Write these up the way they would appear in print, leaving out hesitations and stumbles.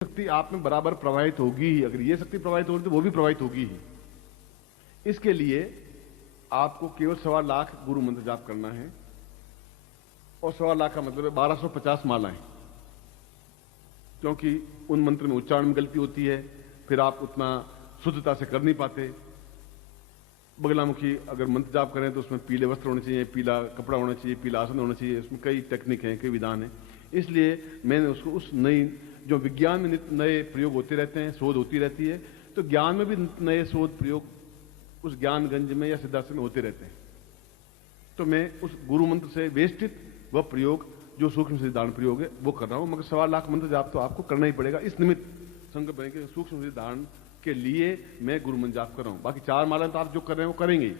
शक्ति आप में बराबर प्रवाहित होगी ही। अगर ये शक्ति प्रवाहित होगी तो वो भी प्रवाहित होगी ही। इसके लिए आपको केवल 1.25 लाख गुरु मंत्र जाप करना है, और 1.25 लाख का मतलब है 1250 मालाएं, क्योंकि उन मंत्र में उच्चारण में गलती होती है, फिर आप उतना शुद्धता से कर नहीं पाते। बगलामुखी अगर मंत्र जाप करें तो उसमें पीले वस्त्र होने चाहिए, पीला कपड़ा होना चाहिए, पीला आसन होना चाहिए। उसमें कई टेक्निक हैं, कई विधान हैं। इसलिए मैंने उसको उस नई, जो विज्ञान में नित्य नए प्रयोग होते रहते हैं, शोध होती रहती है, तो ज्ञान में भी नए शोध प्रयोग उस ज्ञानगंज में या सिद्धार्थ में होते रहते हैं। तो मैं उस गुरु मंत्र से वेष्टित वह प्रयोग जो सूक्ष्म सिद्धांत प्रयोग है वो कर रहा हूं। मगर 1.25 लाख मंत्र जाप तो आपको करना ही पड़ेगा। इस निमित्त संकल्प है कि सूक्ष्म सिद्धांत के लिए मैं गुरु मंत्र जाप कर रहा हूं। बाकी 4 मालाएं तो आप जो कर रहे हैं वो करेंगे,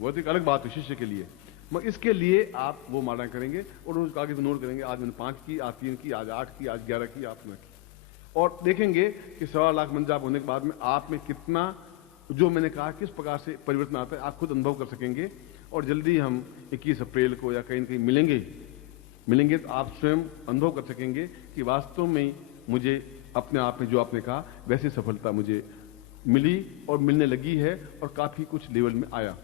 वो तो एक अलग बात है शिष्य के लिए। मगर इसके लिए आप वो मालाएं करेंगे और उसको आगे नोट करेंगे। आज मैंने 5 की, आज 3 की, आज 8 की, आज 11 की, आप 9 की, और देखेंगे कि 1.25 लाख मंत्र जाप होने के बाद में आप में कितना, जो मैंने कहा किस प्रकार से परिवर्तन आता है, आप खुद अनुभव कर सकेंगे। और जल्दी हम 21 अप्रैल को या कहीं न कहीं मिलेंगे तो आप स्वयं अनुभव कर सकेंगे कि वास्तव में मुझे अपने आप में जो आपने कहा वैसी सफलता मुझे मिली और मिलने लगी है, और काफी कुछ लेवल में आया।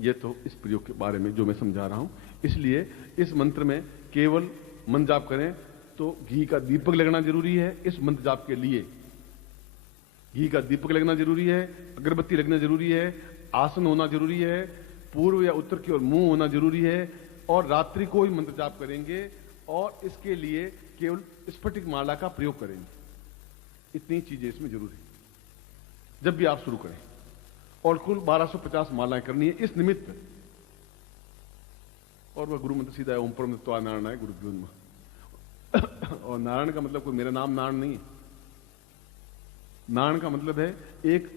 यह तो इस प्रयोग के बारे में जो मैं समझा रहा हूं। इसलिए इस मंत्र में केवल मंत्र जाप करें तो घी का दीपक लगना जरूरी है। इस मंत्र जाप के लिए घी का दीपक लगना जरूरी है, अगरबत्ती लगना जरूरी है, आसन होना जरूरी है, पूर्व या उत्तर की ओर मुंह होना जरूरी है, और रात्रि को ही मंत्र जाप करेंगे, और इसके लिए केवल स्फटिक माला का प्रयोग करेंगे। इतनी चीजें इसमें जरूर है जब भी आप शुरू करें। और कुल 1250 मालाएं करनी है इस निमित्त। और वह गुरु मंत्र सीधा है, ओम परमत्वा नारायण है गुरुभ्यो नमः। और नारायण का मतलब कोई मेरा नाम नारायण नहीं है। नारायण का मतलब है एक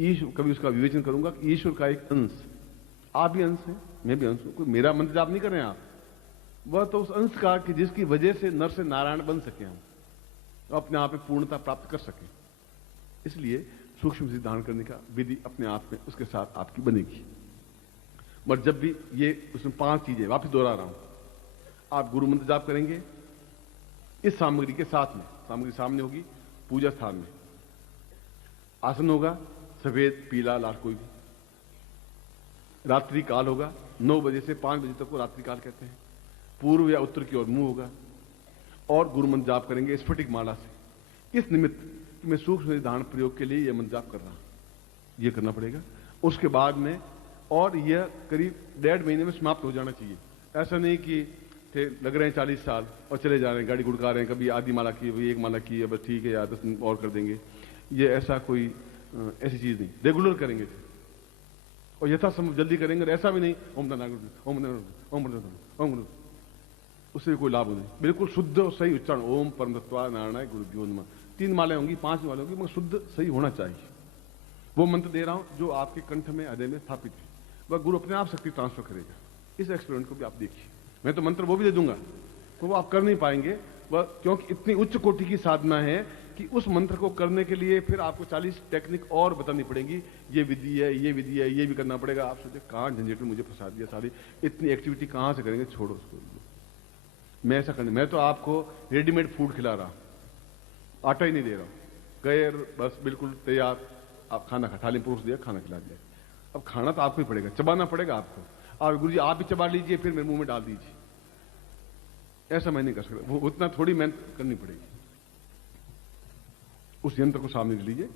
ईश्वर, कभी उसका विवेचन करूंगा कि ईश्वर का एक अंश। आप भी अंश हैं, मैं भी अंश हूं। कोई मेरा मंत्र जाप नहीं कर रहे हैं आप, वह तो उस अंश का कि जिसकी वजह से नर से नारायण बन सके, हम अपने आप में पूर्णता प्राप्त कर सके। इसलिए सूक्ष्म सिद्धांत करने का विधि अपने आप में उसके साथ आपकी बनेगी। मगर जब भी ये उसमें 5 चीजें वापस दोहरा रहा हूं, आप गुरु मंत्र जाप करेंगे इस सामग्री के साथ में। सामग्री सामने होगी, पूजा स्थान में आसन होगा, सफेद पीला लाल कोई भी। रात्रि काल होगा, 9 बजे से 5 बजे तक को रात्रि काल कहते हैं। पूर्व या उत्तर की ओर मुंह होगा, और गुरु मंत्र जाप करेंगे स्फटिक माला से। इस निमित्त मैं सूक्ष्म सिद्धांत प्रयोग के लिए यह मंत्र जाप कर रहा हूं, यह करना पड़ेगा। उसके बाद में, और यह करीब 1.5 महीने में समाप्त हो जाना चाहिए। ऐसा नहीं कि थे लग रहे हैं 40 साल और चले जा रहे हैं, गाड़ी गुड़का रहे हैं, कभी आधी माला की, कभी 1 माला की है, बस ठीक है यार 10 दिन और कर देंगे। ये ऐसा कोई ऐसी चीज नहीं, रेगुलर करेंगे और यथासंभव जल्दी करेंगे। ऐसा भी नहीं ओम, उससे कोई लाभ नहीं। बिल्कुल शुद्ध और सही उच्चारण, ओम परमत्वा नारायण गुरुभ्यो नमः। 3 मालाएं होंगी, 5 मालाएं होंगी, मगर शुद्ध सही होना चाहिए। वो मंत्र दे रहा हूं जो आपके कंठ में, हृदय में स्थापित है। वह गुरु अपने आप शक्ति ट्रांसफर करेगा। इस एक्सपेरिमेंट को भी आप देखिए। मैं तो मंत्र वो भी दे दूंगा तो वो आप कर नहीं पाएंगे, वह क्योंकि इतनी उच्च कोटि की साधना है कि उस मंत्र को करने के लिए फिर आपको 40 टेक्निक और बतानी पड़ेगी। ये विधि है, ये विधि है, ये भी करना पड़ेगा। आप सोचे कहां झंझट में मुझे फंसा दिया, सारी इतनी एक्टिविटी कहां से करेंगे, छोड़ो उसको। मैं ऐसा करने, मैं तो आपको रेडीमेड फूड खिला रहा हूं, आटा ही नहीं दे रहा हूं। गए बस बिल्कुल तैयार, आप खाना खा, थाली परोस दिया, खाना खिला दिया। अब खाना तो आपको ही पड़ेगा, चबाना पड़ेगा आपको। आप गुरु जी आप भी चबा लीजिए, फिर मेरे मुंह में डाल दीजिए। ऐसा मैं नहीं कर सकता, वो उतना थोड़ी मेहनत करनी पड़ेगी। उस यंत्र को सामने लीजिए,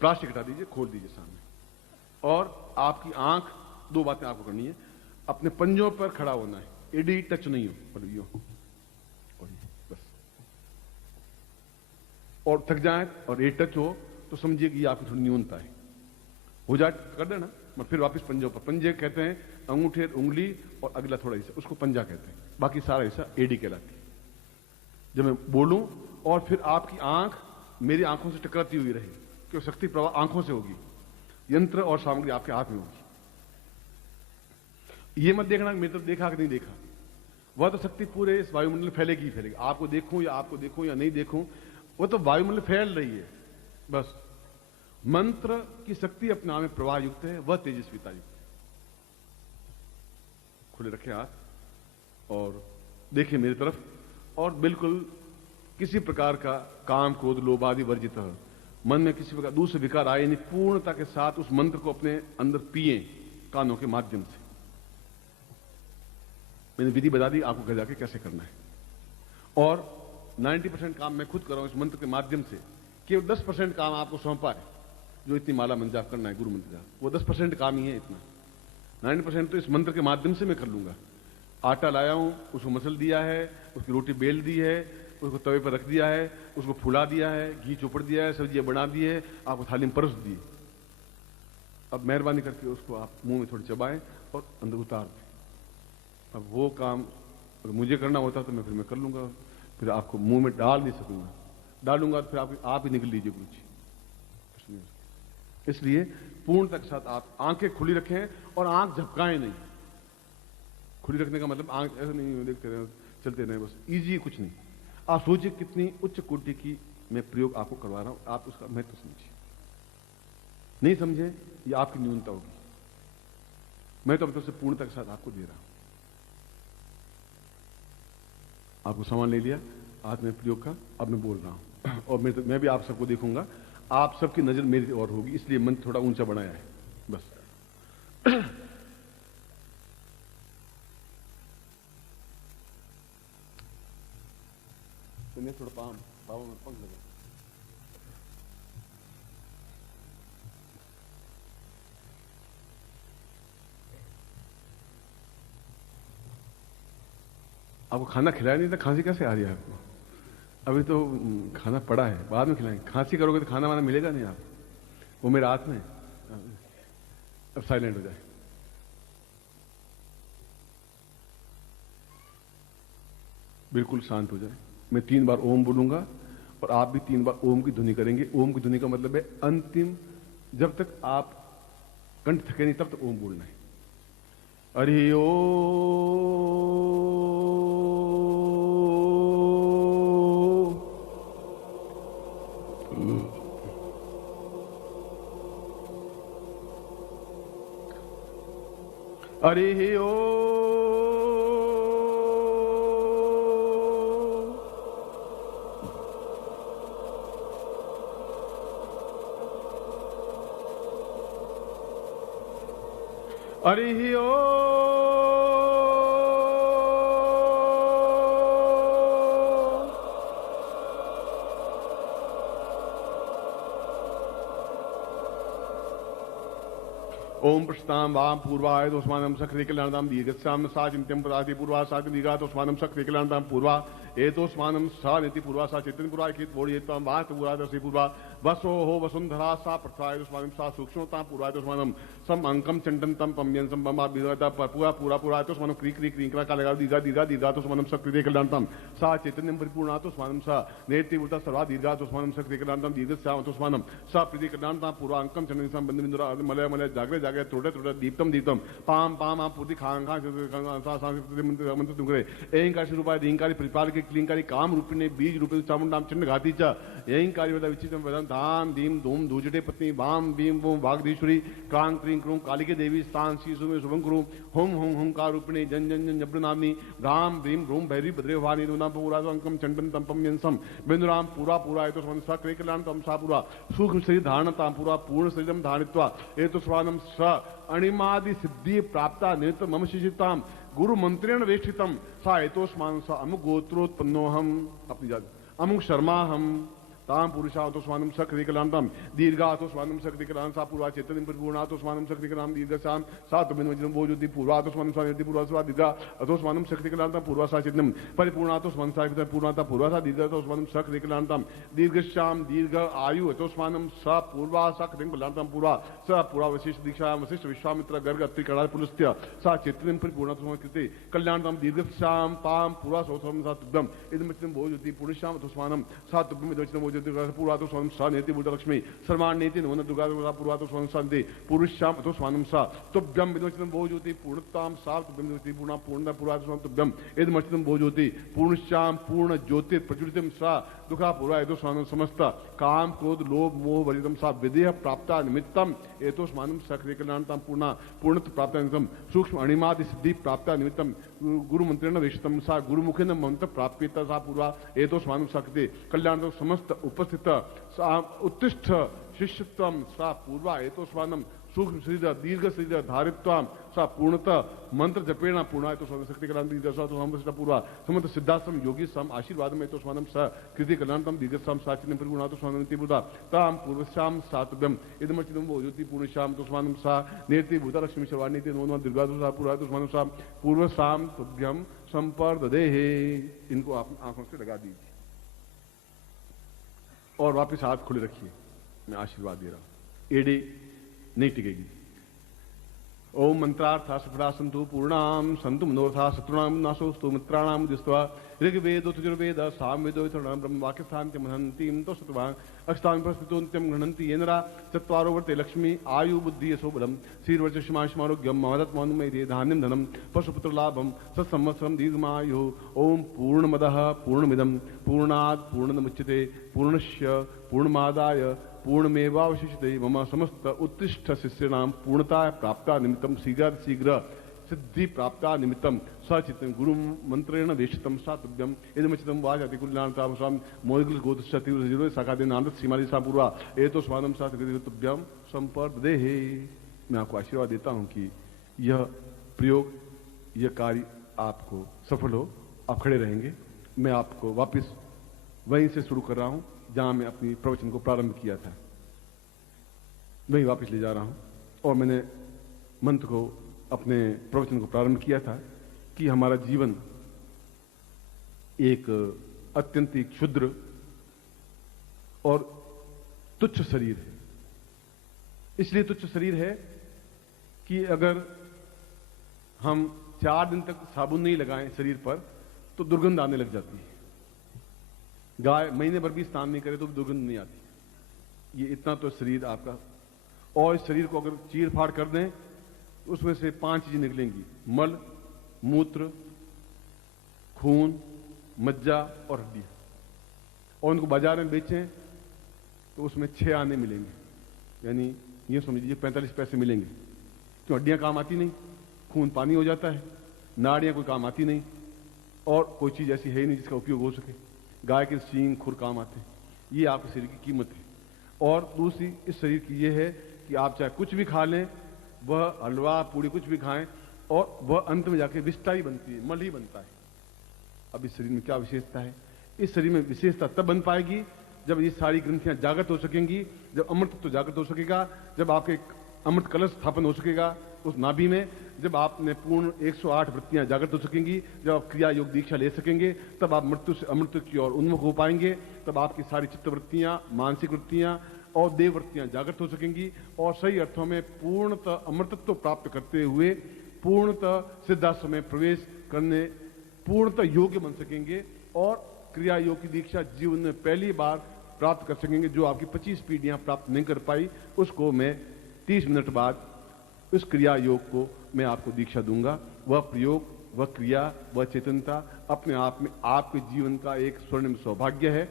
प्लास्टिक हटा दीजिए, खोल दीजिए सामने, और आपकी आंख, 2 बातें आपको करनी है। अपने पंजों पर खड़ा होना है, एडी टच नहीं हो, पर यो बस। और थक जाए और एडी टच हो तो समझिए कि ये आपकी थोड़ी न्यूनता है। हो जाए कर देना, मगर फिर वापस पंजों पर। पंजे कहते हैं अंगूठे, उंगली और अगला थोड़ा हिस्सा, उसको पंजा कहते हैं। बाकी सारा हिस्सा एडी कहलाती है। जब मैं बोलूं और फिर आपकी आंख मेरी आंखों से टकराती हुई रहे, क्यों शक्ति प्रवाह आंखों से होगी, यंत्र और सामग्री आपके हाथ में होगी। ये मत देखना मेरी तरफ देखा कि नहीं देखा, वह तो शक्ति पूरे इस वायुमंडल में फैलेगी ही फैलेगी। आपको देखूं या नहीं देखूं, वो तो वायुमंडल फैल रही है बस। मंत्र की शक्ति अपने आप में प्रवाह युक्त है, वह तेजस्विता युक्त है। खुले रखें हाथ और देखिए मेरी तरफ, और बिल्कुल किसी प्रकार का काम, क्रोध, लोभ आदि वर्जित, मन में किसी प्रकार दूसरे विकार आए नहीं, पूर्णता के साथ उस मंत्र को अपने अंदर पिए कानों के माध्यम से। मैंने विधि बता दी आपको घर जाके कैसे करना है। और 90% काम मैं खुद कर रहा हूं इस मंत्र के माध्यम से। केवल 10% काम आपको सौंपा है, जो इतनी माला मंत्र जाप करना है, गुरु मंत्र जाप, वो 10% काम ही है। इतना 90% तो इस मंत्र के माध्यम से मैं कर लूंगा। आटा लाया हूं, उसको मसल दिया है, उसकी रोटी बेल दी है, उसको तवे पर रख दिया है, उसको फुला दिया है, घी चोपड़ दिया है, सब्जियां बना दी है, आपको थाली में परस दी। अब मेहरबानी करके उसको आप मुंह में थोड़ी चबाएं और अंदर उतार दें। अब वो काम अगर मुझे करना होता तो मैं कर लूंगा, फिर आपको मुंह में डाल नहीं सकूंगा। डालूंगा तो फिर आप ही निकल लीजिए गुरु जी। इसलिए पूर्णता के साथ आप आंखें खुली रखें और आंख झपकाएं नहीं। खुली रखने का मतलब आंख ऐसा नहीं देखते रहे, चलते रहे बस, इजी कुछ नहीं। आप सोचिए कितनी उच्च कोटि की मैं प्रयोग आपको करवा रहा हूं, आप उसका महत्व समझिए। नहीं समझे, ये आपकी न्यूनता होगी। मैं तो अपनी तरफ से पूर्णता के साथ आपको दे रहा हूं। आपको सामान ले लिया आज मैं प्रयोग का, अब मैं बोल रहा हूं और मैं भी आप सबको देखूंगा। आप सबकी नजर मेरी ओर होगी, इसलिए मन थोड़ा ऊंचा बनाया है बस। तो थोड़ा पाव में पंख लगा। आपको खाना खिलाया नहीं था, खांसी कैसे आ रही है आपको? अभी तो खाना पड़ा है, बाद में खिलाएंगे। खांसी करोगे तो खाना वाना मिलेगा नहीं आपको, वो मेरे हाथ में है। अब साइलेंट हो जाए। बिल्कुल शांत हो जाए। मैं 3 बार ओम बोलूंगा और आप भी 3 बार ओम की ध्वनि करेंगे। ओम की ध्वनि का मतलब है अंतिम, जब तक आप कंठ थके नहीं तब तक ओम बोलना है। हरि ओम। हरि ओम। हरि ओम। ओम प्रस्ताम वाम पूर्वाय दोस्मानम सक्रिय कल्याणदाम दीर्घस्याम सा चिंत्यम पदाति पूर्वा सा दीर्घा दोस्मानम सक्रिय कल्याणदाम पूर्वा एतोस्मानम सा नीति पूर्वा सा चैतन्य पूर्वा कित बोड़ी एतम वात पूर्वा दर्शी पूर्वा वसो हो वसुंधरा सा प्रथाय दोस्मानम सा सूक्ष्मता पूर्वा दोस्मानम सम अंकम चंडन तम पम्यन सम बमा विदा पूरा पूरा पूरा दोस्मानम क्री क्री क्रींकरा का लगा दीर्घा दीर्घा दीर्घा दोस्मानम सक्रिय कल्याणदाम सा चैतन्यम परिपूर्णा दोस्मानम सा नेति उल्टा सर्वा दीर्घा दोस्मानम सक्रिय कल्याणदाम दीर्घस्याम दोस्मानम सा प्रीति कल्याणदाम पूर्वा अंकम चंडन सम बंद बिंदुरा मलय मलय जागरे जागरे थोड़े थोड़े दीप्तम दीप्तम पाम पाम आप पूर्ति खां खां मंत्र तुम करे एंकारी रूपाय दींकारी प्रतिपालकी क्लींकारी काम रूपिणे बीज रूपे चामुंडाम चिन्ह घाती च एंकारी वदा विचित्रम वदन धाम दीम धूम धूजटे पत्नी वाम भीम वोम वागधीश्वरी क्रांग क्रीं क्रूं कालिके देवी स्थान शीशु में शुभं कुरु हुम हुम हुंकार रूपिणे जन जन जन जब्र नामनी राम भीम रूम भैरी भद्रे भवानी नाम पूरा अंकम चंडन तंपम यंसम बिंदुराम पूरा पूरा ए तो स्वन स क्रे कल्याण तम सा पूरा सूक्ष्म शरीर धारणताम पूरा पूर्ण शरीरम धारित्वा ए तो स्वानम स अणिमादि सिद्धि प्राप्ता नित्य मम शिशिताम गुरु मंत्रेण वेष्टितम सा एतोस्मान सा अमुक गोत्रोत्पन्नोहम अपनी जात अमुक शर्मा हम ताम पुरुषातोस्मानम सक्रिय कलांतम दीर्घातोस्मानम सक्रिय कलां सा पूर्वा चैतन्य परिपूर्णातोस्मानम सक्रिय कलां दीर्घसाम सा तुमिनवजनम बोजुति पूर्वातोस्मानम स्वानिति पूर्वास्वा दीर्घा अतोस्मानम सक्रिय कलांतम पूर्वा सा चैतन्यम परिपूर्णातोस्मानम सा पूर्णाता पूर्वा सा दीर्घातोस्मानम सक्रिय कलांतम दीर्घश्याम दीर्घ आयु अतोस्मानम सा पूर्वा सा सक्रिय कलांतम पूर्वा सा पूर्वा वशिष्ठ दीक्षा वशिष्ठ विश्वामित्र गर्ग अत्रि कड़ा पुलस्त्य सा चैतन्यम परिपूर्णातोस्मानम कृते कल्याणतम दीर्घश्याम ताम पूर्वा सोसम सा तुभ्यम इदमचनम बोजुति पुरुषाम अतोस्मानम सा तुभ्यम इदमचनम पूर्वातो स्वानम सा नेति बुद्धलक्ष्मी सर्वान नेति नवन दुर्गा पूर्वातो स्वानम शांति पुरुषाम अतो स्वानम सा तुभ्यम विदवचनम भोज्योति पूर्णताम सा तुभ्यम विदवचति पूर्ण पूर्ण पूर्वातो स्वानम तुभ्यम इदमचनम भोज्योति पूर्णश्याम पूर्ण ज्योति प्रज्वलितम सा दुखा पूर्वा एतोस्मानं समस्त काम क्रोध लोभ मोह वर्जितम सा विदेह प्राप्ता निमित्तम एतोस्मानं सक्रिय कल्याणताम पूर्णत प्राप्ता निमित्तम सूक्ष्म अणिमादि सिद्धि प्राप्ता निमित्तम गुरु मंत्रेण वेशितम सा गुरुमुखेन मंत्र प्राप्यता सा पूर्वा एतोस्मानं सक्रिय कल्याण समस्त उपस्थित सा उत्तिष्ठ शिष्यत्वम सा पूर्वा एतोस्मानं सूक्ष्म शरीर दीर्घ शरीर धारित्वाम सा पूर्णतः मंत्र जपेण पूर्णा तो शक्ति कल्याण पूर्वा समस्त सिद्धाश्रम योगी सम आशीर्वाद में तो स्वानम स कृति कल्याणतम दीर्घ साचिन्य परिगुणा तो स्वानम पूर्वा ताम पूर्वश्याम सातव्यम इदमचिदम वो ज्योति पूर्णश्याम तो स्वानम सा नेति भूता लक्ष्मी शर्वाणी नो दीर्घा तो सा पूर्वा तो स्वानम सा पूर्वश्याम तुभ्यम संपर्दे। इनको आप आंखों से लगा दीजिए और वापिस हाथ खुले रखिए। मैं आशीर्वाद दे रहा हूं, एडी नहीं टिकेगी। ओम मंत्रार्था सफला संतु पूर्णाम संतु मनोरथा शत्रुणाम नाशोस्तु मित्राणाम दिस्त्वा ऋग्वेद तुर्वेद सामवेदो वितरणम ब्रह्म वाक्यस्थान च मनन्तीम तो सत्वां अष्टांग प्रस्थितोन्त्यम गणन्ति येनरा चत्वारो वर्ते लक्ष्मी आयु बुद्धि यशो बलम श्रीर्वचमारोग्यम महदत् मौनमय धान्यम धनम पशुपुत्र लाभम सत्संवत्सरम दीर्घमायु। ओम पूर्णमदः पूर्णमिदं पूर्णात् पूर्णमुच्यते पूर्णस्य पूर्णमादाय पूर्णमेवावशिष्यते मम समस्त उत्तिष्ठ शिष्याणां पूर्णता प्राप्ता निमित्तं शीघ्र सिद्धि प्राप्ता निमित्तं सचितं गुरु मंत्रेण वेशितं सातव्यम इदमचितं वाजाति कुल्याणतामसां मोदगल गोत्रशतिर्जिरो साकादेनांत सीमाली सा पूर्वा एतो स्वानम सा तुभ्यम संपर्देहे। मैं आपको आशीर्वाद देता हूं कि यह प्रयोग, यह कार्य आपको सफल हो। आप खड़े रहेंगे। मैं आपको वापस वहीं से शुरू कर रहा हूं जहां मैं अपनी प्रवचन को प्रारंभ किया था, वहीं वापस ले जा रहा हूं। और मैंने मंत्र को, अपने प्रवचन को प्रारंभ किया था कि हमारा जीवन एक अत्यंत क्षुद्र और तुच्छ शरीर है। इसलिए तुच्छ शरीर है कि अगर हम 4 दिन तक साबुन नहीं लगाएं शरीर पर तो दुर्गंध आने लग जाती है। गाय महीने भर भी स्नान नहीं करे तो भी दुर्गंध नहीं आती। ये इतना तो शरीर आपका। और इस शरीर को अगर चीर फाड़ कर दें तो उसमें से 5 चीजें निकलेंगी: मल, मूत्र, खून, मज्जा और हड्डियां। और उनको बाजार में बेचें तो उसमें 6 आने मिलेंगे, यानी ये समझ लीजिए 45 पैसे मिलेंगे। तो हड्डियां काम आती नहीं, खून पानी हो जाता है, नाड़ियां कोई काम आती नहीं, और कोई चीज ऐसी है ही नहीं जिसका उपयोग हो सके। गाय के सींग खुर काम आते हैं। ये आपके शरीर की कीमत है। और दूसरी इस शरीर की ये है कि आप चाहे कुछ भी खा लें, वह हलवा पूड़ी कुछ भी खाएं, और वह अंत में जाके विष्ठा ही बनती है, मल ही बनता है। अब इस शरीर में क्या विशेषता है? इस शरीर में विशेषता तब बन पाएगी जब ये सारी ग्रंथियां जागृत हो सकेंगी, जब अमृत तो जागृत हो सकेगा, जब आपके अमृत कलश स्थापन हो सकेगा उस नाभि में, जब आपने पूर्ण 108 वृत्तियां जागृत हो सकेंगी, जब आप क्रिया योग दीक्षा ले सकेंगे, तब आप मृत्यु से अमृत की ओर उन्मुख हो पाएंगे। तब आपकी सारी चित्त वृत्तियां, मानसिक वृत्तियां और देव वृत्तियां जागृत हो सकेंगी, और सही अर्थों में पूर्णतः अमृतत्व प्राप्त करते हुए पूर्णतः सिद्धाश्रम में प्रवेश करने पूर्णतः योग्य बन सकेंगे, और क्रिया योग की दीक्षा जीवन में पहली बार प्राप्त कर सकेंगे। जो आपकी 25 पीढ़ियां प्राप्त नहीं कर पाई, उसको मैं 30 मिनट बाद उस क्रिया योग को मैं आपको दीक्षा दूंगा। वह प्रयोग, वह क्रिया, वह चेतनता अपने आप में आपके जीवन का एक स्वर्णिम सौभाग्य है।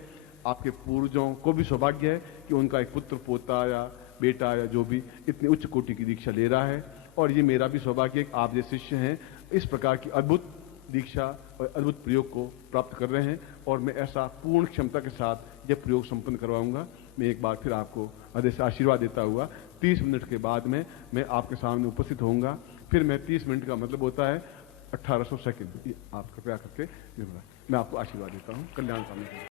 आपके पूर्वजों को भी सौभाग्य है कि उनका एक पुत्र, पोता या बेटा या जो भी इतनी उच्च कोटि की दीक्षा ले रहा है। और ये मेरा भी सौभाग्य है कि आप जैसे शिष्य हैं इस प्रकार की अद्भुत दीक्षा और अद्भुत प्रयोग को प्राप्त कर रहे हैं, और मैं ऐसा पूर्ण क्षमता के साथ यह प्रयोग संपन्न करवाऊंगा। मैं एक बार फिर आपको हृदय से आशीर्वाद देता हुआ 30 मिनट के बाद में मैं आपके सामने उपस्थित होऊंगा। फिर मैं 30 मिनट का मतलब होता है 1800 सेकंड। आप कृपया करके मैं आपको आशीर्वाद देता हूं। कल्याण कामना।